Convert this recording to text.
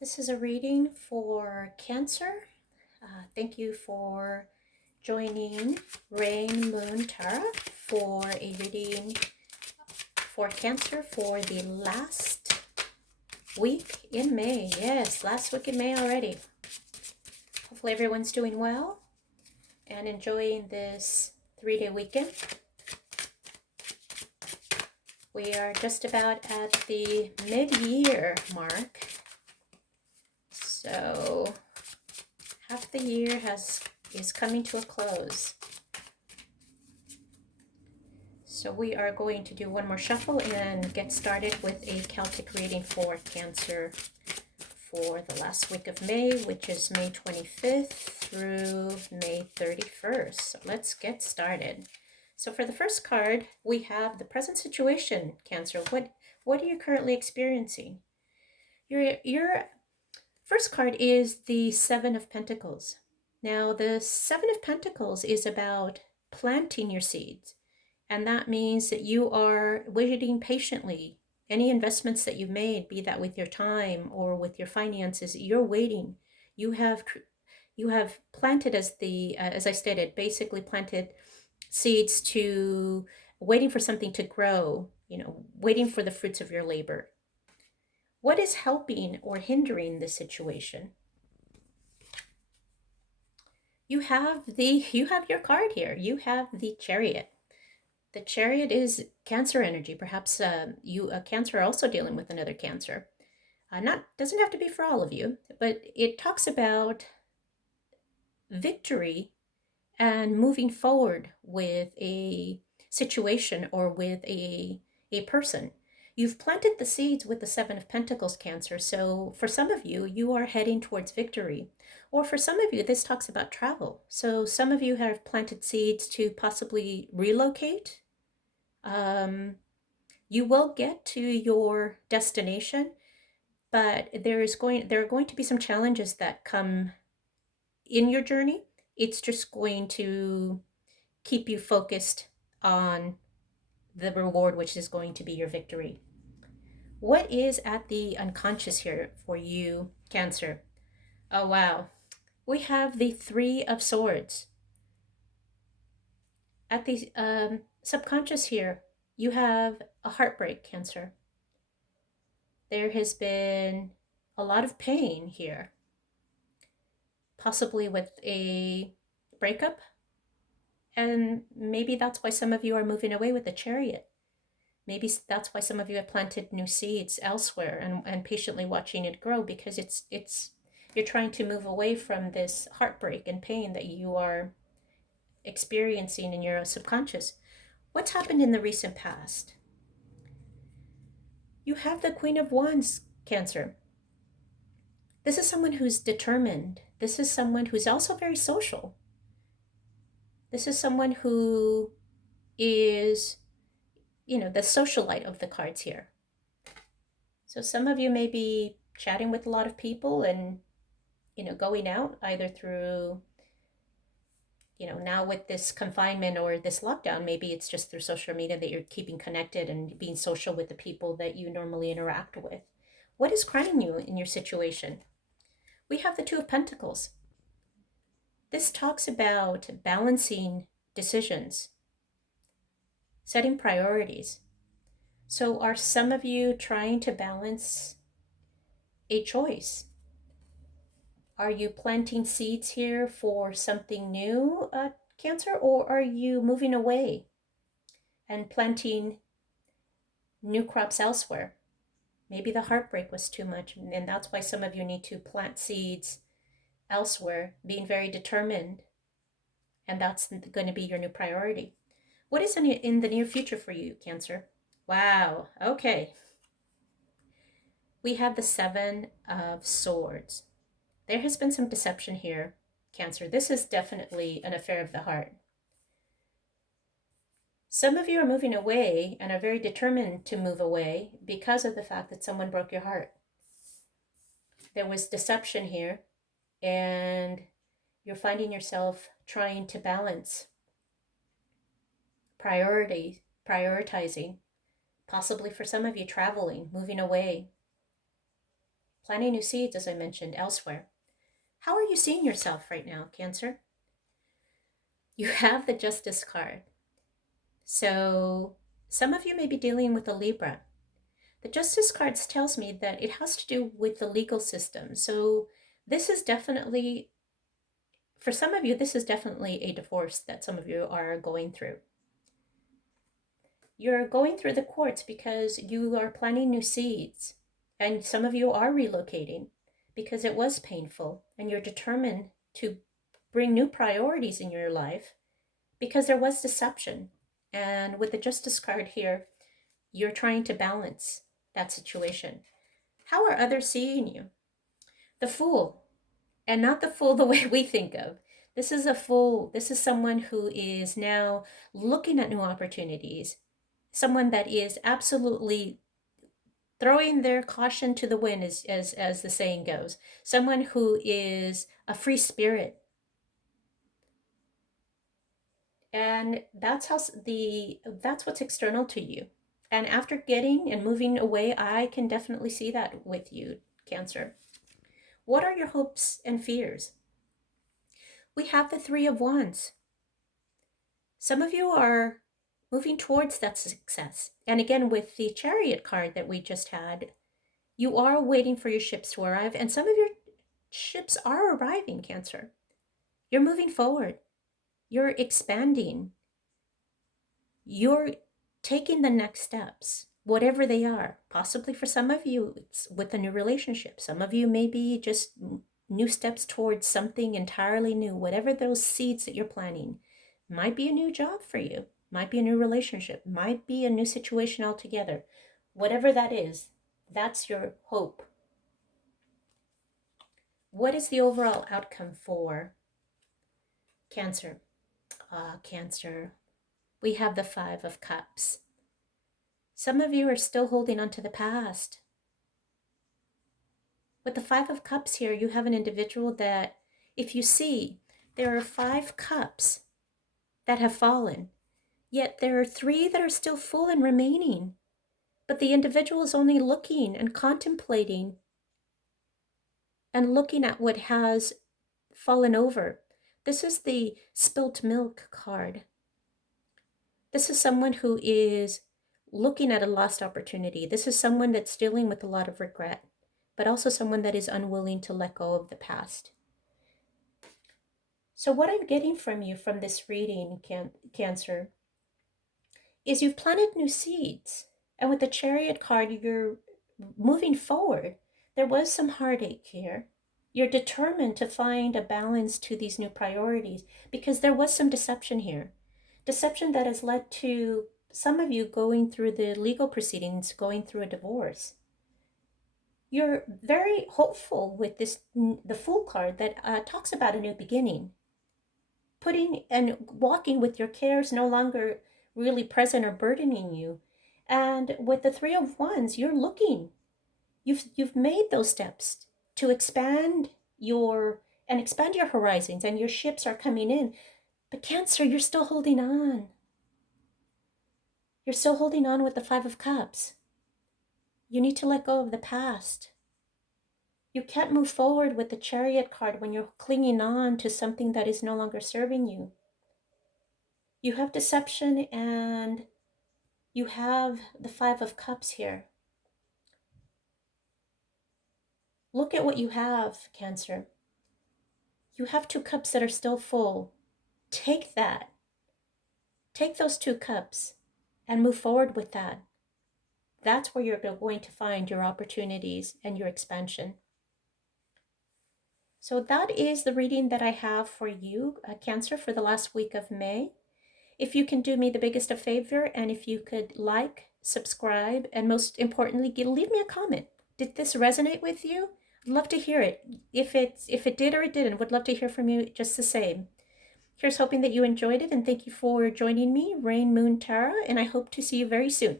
This is a reading for Cancer. Thank you for joining Rain Moon Tara for a reading for Cancer for the last week in May. Yes, last week in May already. Hopefully everyone's doing well and enjoying this 3-day weekend. We are just about at the mid-year mark. So half the year is coming to a close. So we are going to do one more shuffle and get started with a Celtic reading for Cancer for the last week of May, which is May 25th through May 31st. So let's get started. So for the first card, we have the present situation, Cancer. What are you currently experiencing? Your first card is the Seven of Pentacles. Now, the Seven of Pentacles is about planting your seeds. And that means that you are waiting patiently. Any investments that you've made, be that with your time or with your finances, you're waiting. You have planted, as I stated, basically planted seeds to waiting for something to grow. Waiting for the fruits of your labor. What is helping or hindering this situation? You have your card here. You have the Chariot. The Chariot is Cancer energy. Perhaps you a Cancer are also dealing with another Cancer. Not doesn't have to be for all of you, but it talks about victory and moving forward with a situation or with a person. You've planted the seeds with the Seven of Pentacles, Cancer. So for some of you, you are heading towards victory. Or for some of you, this talks about travel. So some of you have planted seeds to possibly relocate. You will get to your destination, but there are going to be some challenges that come in your journey. It's just going to keep you focused on the reward, which is going to be your victory. What is at the unconscious here for you, Cancer? Oh, wow. We have the Three of Swords. At the subconscious here, you have a heartbreak, Cancer. There has been a lot of pain here, possibly with a breakup. And maybe that's why some of you are moving away with the Chariot. Maybe that's why some of you have planted new seeds elsewhere and patiently watching it grow, because you're trying to move away from this heartbreak and pain that you are experiencing in your subconscious. What's happened in the recent past? You have the Queen of Wands, Cancer. This is someone who's determined. This is someone who's also very social. This is someone who is, the socialite of the cards here. So some of you may be chatting with a lot of people and, going out either through, now with this confinement or this lockdown, maybe it's just through social media that you're keeping connected and being social with the people that you normally interact with. What is crying you in your situation? We have the Two of Pentacles. This talks about balancing decisions, setting priorities. So are some of you trying to balance a choice? Are you planting seeds here for something new, Cancer, or are you moving away and planting new crops elsewhere? Maybe the heartbreak was too much, and that's why some of you need to plant seeds elsewhere, being very determined, and that's going to be your new priority. What is in the near future for you, Cancer? Wow, okay. We have the Seven of Swords. There has been some deception here, Cancer. This is definitely an affair of the heart. Some of you are moving away and are very determined to move away because of the fact that someone broke your heart. There was deception here, and you're finding yourself trying to balance prioritizing, possibly for some of you traveling, moving away, planting new seeds, as I mentioned elsewhere. How are you seeing yourself right now, Cancer? You have the Justice card. So some of you may be dealing with a Libra. The Justice cards tells me that it has to do with the legal system. So this is definitely, for some of you, this is definitely a divorce that some of you are going through. You're going through the courts because you are planting new seeds, and some of you are relocating because it was painful, and you're determined to bring new priorities in your life because there was deception. And with the Justice card here, you're trying to balance that situation. How are others seeing you? The Fool, and not the fool the way we think of. This is a fool. This is someone who is now looking at new opportunities, someone that is absolutely throwing their caution to the wind, as the saying goes, someone who is a free spirit. And that's what's external to you. And after getting and moving away, I can definitely see that with you, Cancer. What are your hopes and fears? We have the Three of Wands. Some of you are moving towards that success. And again, with the Chariot card that we just had, you are waiting for your ships to arrive, and some of your ships are arriving, Cancer. You're moving forward. You're expanding. You're taking the next steps, whatever they are. Possibly for some of you, it's with a new relationship. Some of you may be just new steps towards something entirely new. Whatever those seeds that you're planting, might be a new job for you, might be a new relationship, might be a new situation altogether. Whatever that is, that's your hope. What is the overall outcome for Cancer? Cancer, we have the Five of Cups. Some of you are still holding on to the past. With the Five of Cups here, you have an individual that, if you see, there are 5 cups that have fallen, yet there are 3 that are still full and remaining. But the individual is only looking and contemplating and looking at what has fallen over. This is the spilt milk card. This is someone who is looking at a lost opportunity. This is someone that's dealing with a lot of regret, but also someone that is unwilling to let go of the past. So what I'm getting from you from this reading, Cancer, is you've planted new seeds. And with the Chariot card, you're moving forward. There was some heartache here. You're determined to find a balance to these new priorities because there was some deception here. Deception that has led to some of you going through the legal proceedings, going through a divorce. You're very hopeful with the Fool card that talks about a new beginning. Putting and walking with your cares no longer really present or burdening you. And with the Three of Wands, you're looking. You've made those steps to expand your horizons, and your ships are coming in. But Cancer, you're still holding on. You're still holding on with the Five of Cups. You need to let go of the past. You can't move forward with the Chariot card when you're clinging on to something that is no longer serving you. You have deception and you have the Five of Cups here. Look at what you have, Cancer. You have 2 cups that are still full. Take that. Take those 2 cups and move forward with that. That's where you're going to find your opportunities and your expansion. So that is the reading that I have for you, Cancer, for the last week of May. If you can do me the biggest of favor, and if you could like, subscribe, and most importantly, leave me a comment. Did this resonate with you? I'd love to hear it. If it did or it didn't, would love to hear from you just the same. Here's hoping that you enjoyed it, and thank you for joining me, Rain Moon Tara, and I hope to see you very soon.